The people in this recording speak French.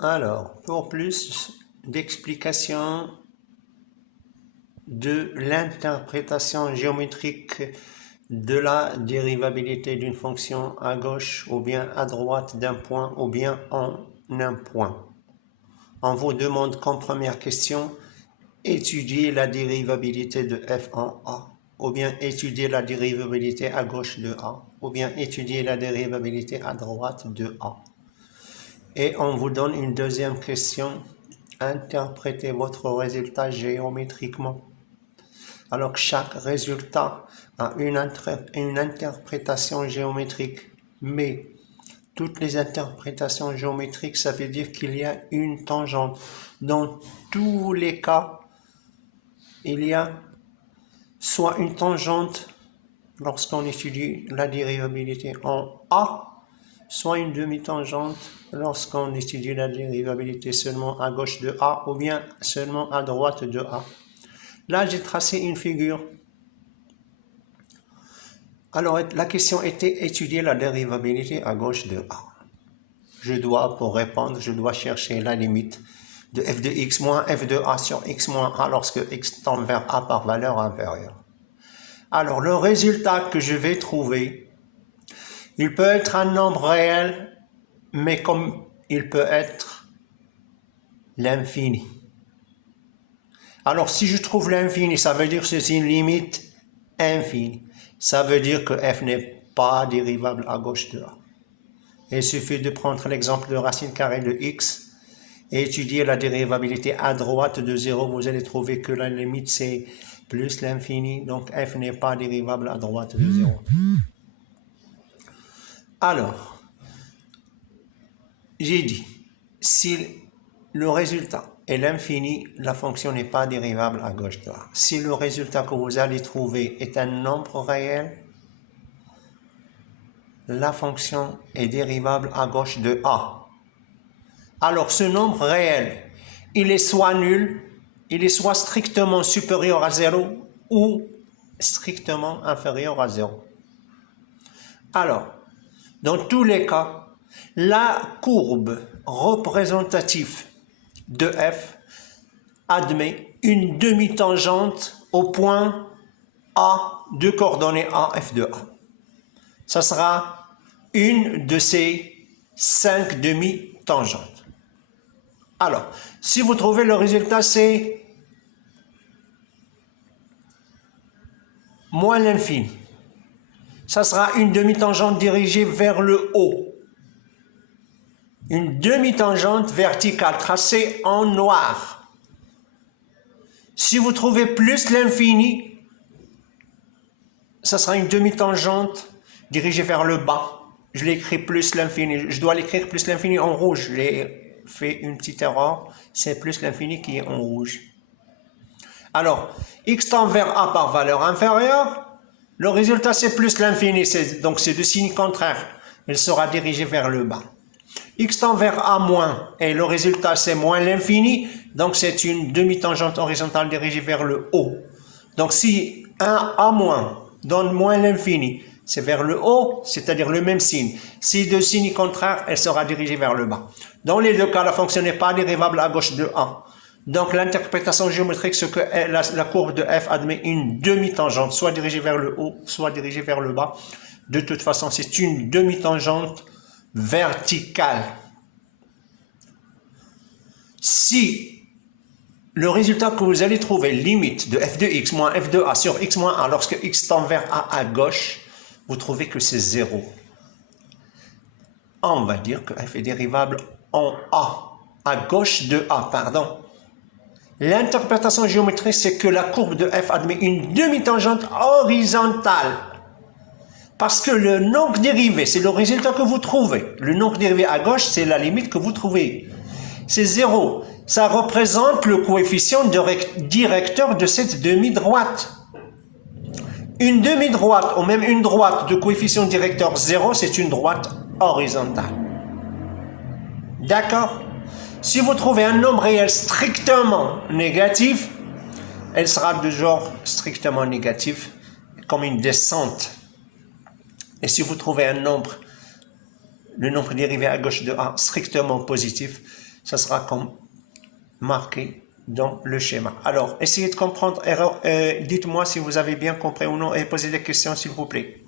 Alors, pour plus d'explications de l'interprétation géométrique de la dérivabilité d'une fonction à gauche ou bien à droite d'un point ou bien en un point, on vous demande comme première question, étudier la dérivabilité de f en a, ou bien étudier la dérivabilité à gauche de a, ou bien étudier la dérivabilité à droite de a. Et on vous donne une deuxième question, interprétez votre résultat géométriquement. Alors que chaque résultat a une interprétation géométrique, mais toutes les interprétations géométriques, ça veut dire qu'il y a une tangente. Dans tous les cas, il y a soit une tangente lorsqu'on étudie la dérivabilité en A, soit une demi-tangente lorsqu'on étudie la dérivabilité seulement à gauche de A ou bien seulement à droite de A. Là, j'ai tracé une figure. Alors, la question était étudier la dérivabilité à gauche de A. Pour répondre, je dois chercher la limite de f de x moins f de a sur x moins a lorsque x tend vers a par valeur inférieure. Alors, le résultat que je vais trouver, il peut être un nombre réel, mais comme il peut être l'infini. Alors, si je trouve l'infini, ça veut dire que c'est une limite infinie. Ça veut dire que f n'est pas dérivable à gauche de a. Il suffit de prendre l'exemple de racine carrée de x et étudier la dérivabilité à droite de 0. Vous allez trouver que la limite c'est plus l'infini, donc f n'est pas dérivable à droite de 0. Alors, j'ai dit, si le résultat est l'infini, la fonction n'est pas dérivable à gauche de a. Si le résultat que vous allez trouver est un nombre réel, la fonction est dérivable à gauche de a. Alors, ce nombre réel, il est soit nul, il est soit strictement supérieur à 0 ou strictement inférieur à 0. Alors, dans tous les cas, la courbe représentative de f admet une demi-tangente au point A de coordonnées A, f de A. Ça sera une de ces 5 demi-tangentes. Alors, si vous trouvez le résultat, c'est moins l'infini. Ça sera une demi-tangente dirigée vers le haut. Une demi-tangente verticale tracée en noir. Si vous trouvez plus l'infini, ça sera une demi-tangente dirigée vers le bas. Je l'écris plus l'infini. Je dois l'écrire plus l'infini en rouge. J'ai fait une petite erreur. C'est plus l'infini qui est en rouge. Alors, x tend vers a par valeur inférieure. Le résultat, c'est plus l'infini. Donc, c'est de signe contraire. Il sera dirigé vers le bas. X tend vers a moins. Et le résultat, c'est moins l'infini. Donc, c'est une demi-tangente horizontale dirigée vers le haut. Donc, si 1 a moins donne moins l'infini, c'est vers le haut, c'est-à-dire le même signe. Si de signe contraire, elle sera dirigée vers le bas. Dans les deux cas, la fonction n'est pas dérivable à gauche de a. Donc l'interprétation géométrique, c'est que la courbe de f admet une demi-tangente, soit dirigée vers le haut, soit dirigée vers le bas. De toute façon, c'est une demi-tangente verticale. Si le résultat que vous allez trouver, limite de f de x moins f de a sur x moins a, lorsque x tend vers a à gauche, vous trouvez que c'est 0. On va dire que f est dérivable en a, à gauche de a, pardon. L'interprétation géométrique, c'est que la courbe de f admet une demi-tangente horizontale. Parce que le nombre dérivé, c'est le résultat que vous trouvez. Le nombre dérivé à gauche, c'est la limite que vous trouvez. C'est 0. Ça représente le coefficient directeur de cette demi-droite. Une demi-droite, ou même une droite de coefficient directeur 0, c'est une droite horizontale. D'accord? Si vous trouvez un nombre réel strictement négatif, elle sera de genre strictement négatif, comme une descente. Et si vous trouvez le nombre dérivé à gauche de A strictement positif, ça sera comme marqué dans le schéma. Alors, essayez de comprendre, dites-moi si vous avez bien compris ou non et posez des questions s'il vous plaît.